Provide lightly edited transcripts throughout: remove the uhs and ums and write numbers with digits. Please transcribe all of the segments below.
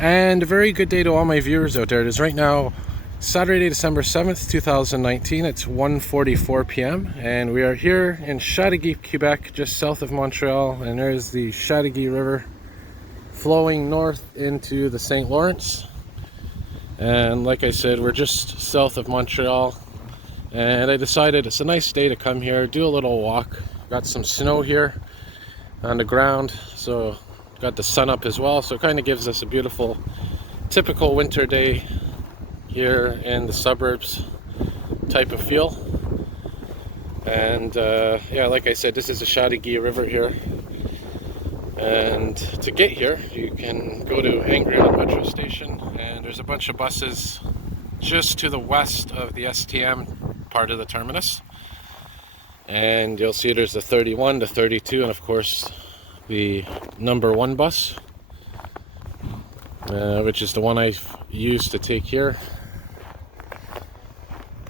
And a very good day to all my viewers out there. It is right now Saturday, December 7th, 2019. It's 1:44 p.m. and we are here in Châteauguay, Quebec, just south of Montreal. And there's the Châteauguay River flowing north into the St. Lawrence. And like I said, we're just south of Montreal. And I decided it's a nice day to come here, do a little walk. Got some snow here on the ground, so got the sun up as well, so it kind of gives us a beautiful typical winter day here in the suburbs type of feel. And yeah, like I said, this is the Châteauguay River here, and to get here you can go to Montreal metro station, and there's a bunch of buses just to the west of the STM part of the terminus, and you'll see there's the 31, the 32, and of course the number 1 bus, which is the one I used to take here.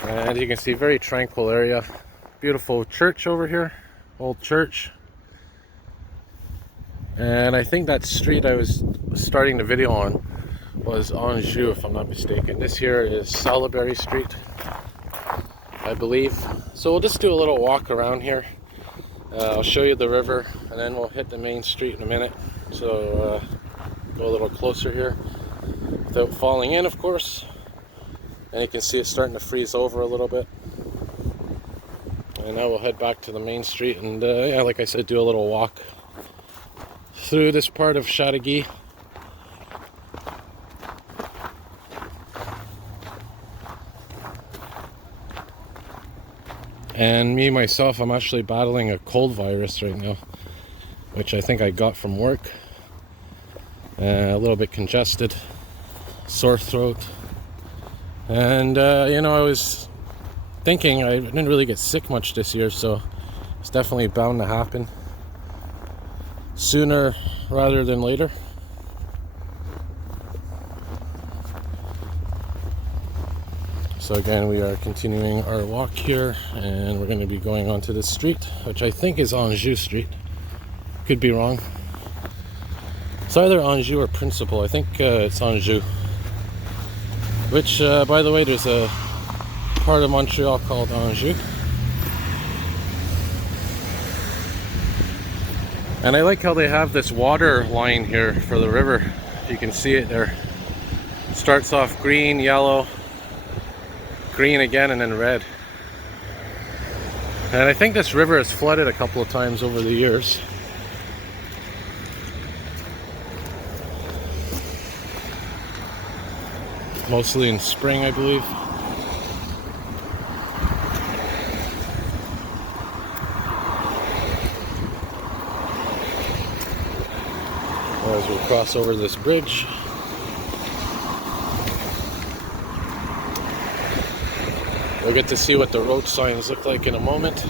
And you can see, very tranquil area, beautiful church over here, old church. And I think that street I was starting the video on was Anjou, if I'm not mistaken. This here is Salisbury Street, I believe. So we'll just do a little walk around here. I'll show you the river, and then we'll hit the main street in a minute. So go a little closer here without falling in, of course. And you can see it's starting to freeze over a little bit. And now we'll head back to the main street and yeah, like I said, do a little walk through this part of Châteauguay. And me, myself, I'm actually battling a cold virus right now, which I think I got from work. A little bit congested, sore throat. And, you know, I was thinking I didn't really get sick much this year, so it's definitely bound to happen sooner rather than later. So again, we are continuing our walk here, and we're going to be going onto this street, which I think is Anjou Street. Could be wrong. It's either Anjou or Principal. I think it's Anjou. Which, by the way, there's a part of Montreal called Anjou. And I like how they have this water line here for the river. You can see it there. It starts off green, yellow, green again, and then red. And I think this river has flooded a couple of times over the years. Mostly in spring, I believe. As we cross over this bridge, we'll get to see what the road signs look like in a moment.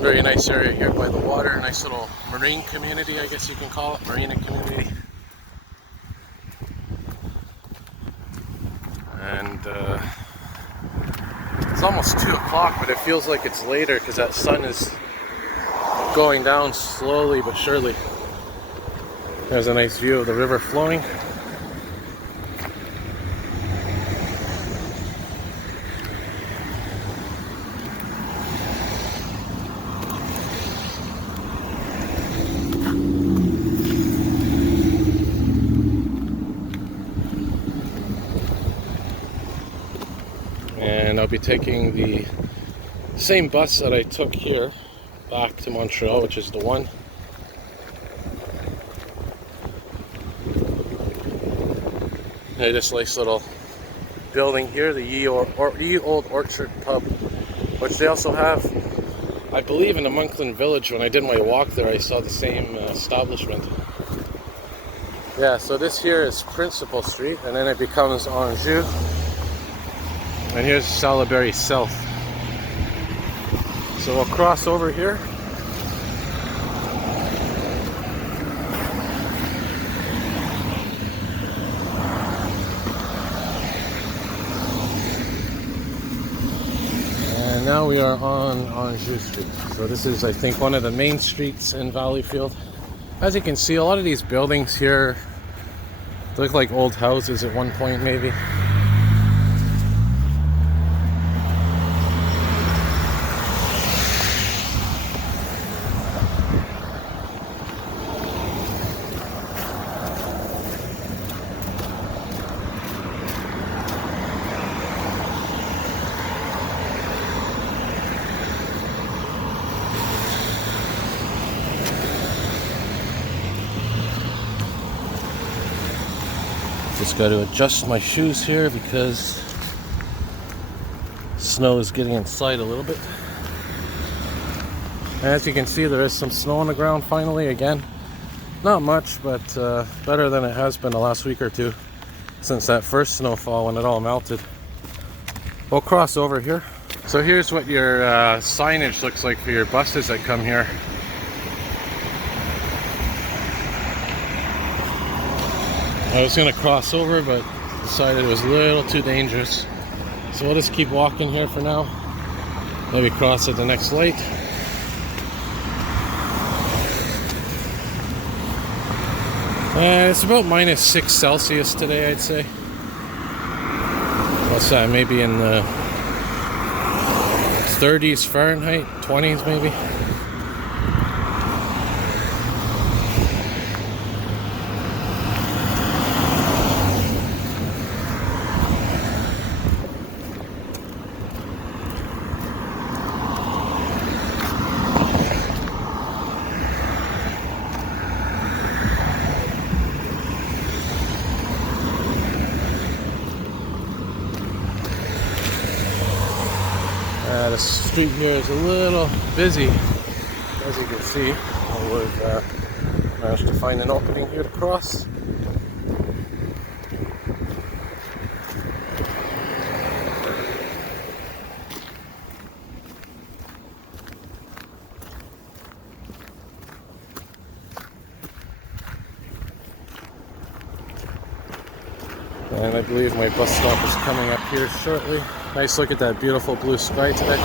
Very nice area here by the water. Nice little marine community, I guess you can call it. Marina community. And it's almost 2 o'clock, but it feels like it's later because that sun is going down slowly but surely. There's a nice view of the river flowing. And I'll be taking the same bus that I took here back to Montreal, which is the one. And this nice little building here, the Ye Old Orchard Pub, which they also have, I believe, in the Monkland Village. When I did my walk there, I saw the same establishment. Yeah, so this here is Principal Street, and then it becomes Anjou. And here's Salisbury South. So we'll cross over here. And now we are on Anjou Street. So this is, I think, one of the main streets in Valleyfield. As you can see, a lot of these buildings here They look like old houses at one point, maybe. Just got to adjust my shoes here because snow is getting inside a little bit. And as you can see, there is some snow on the ground finally again. Not much, but better than it has been the last week or two since that first snowfall when it all melted. We'll cross over here. So here's what your signage looks like for your buses that come here. I was going to cross over, but decided it was a little too dangerous. So we'll just keep walking here for now. Maybe cross at the next light. It's about -6 Celsius today, I'd say. What's that? Maybe in the 30s Fahrenheit, 20s maybe. The street here is a little busy, as you can see. We've managed to find an opening here to cross. And I believe my bus stop is coming up here shortly. Nice look at that beautiful blue sky today.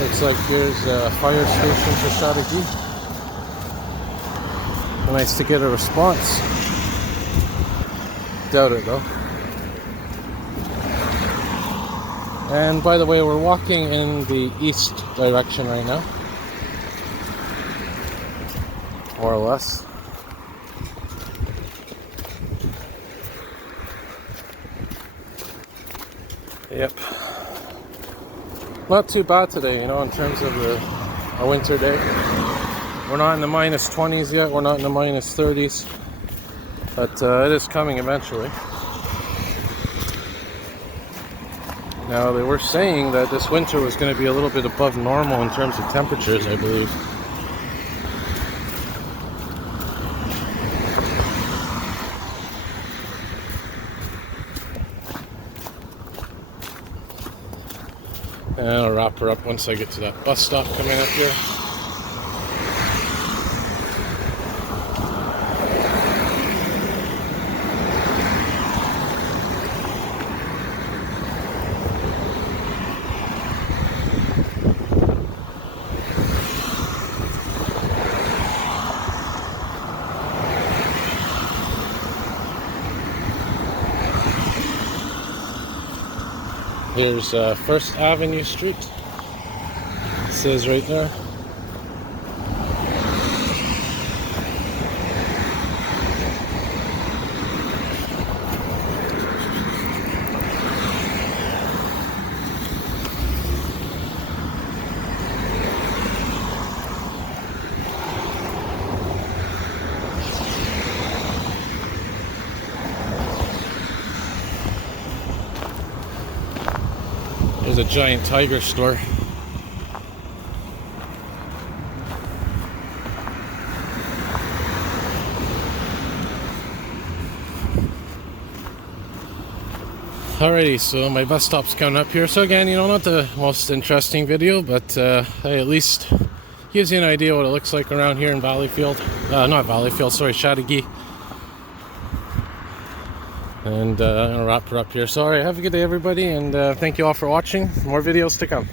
Looks like here's a fire station for Châteauguay. Nice to get a response. Doubt it though. And by the way, we're walking in the east direction right now. More or less. Yep. Not too bad today, you know, in terms of a winter day. We're not in the -20s yet, we're not in the -30s, but it is coming eventually. Now, they were saying that this winter was going to be a little bit above normal in terms of temperatures, I believe. And I'll wrap her up once I get to that bus stop coming up here. Here's First Avenue Street. It says right there. There's a giant Tiger store. Alrighty, so my bus stop's coming up here. So again, not the most interesting video, but hey, at least gives you an idea what it looks like around here in Valleyfield. Not Valleyfield, sorry, Châteauguay. And I'm gonna wrap her up here. So alright, have a good day everybody, and thank you all for watching. More videos to come.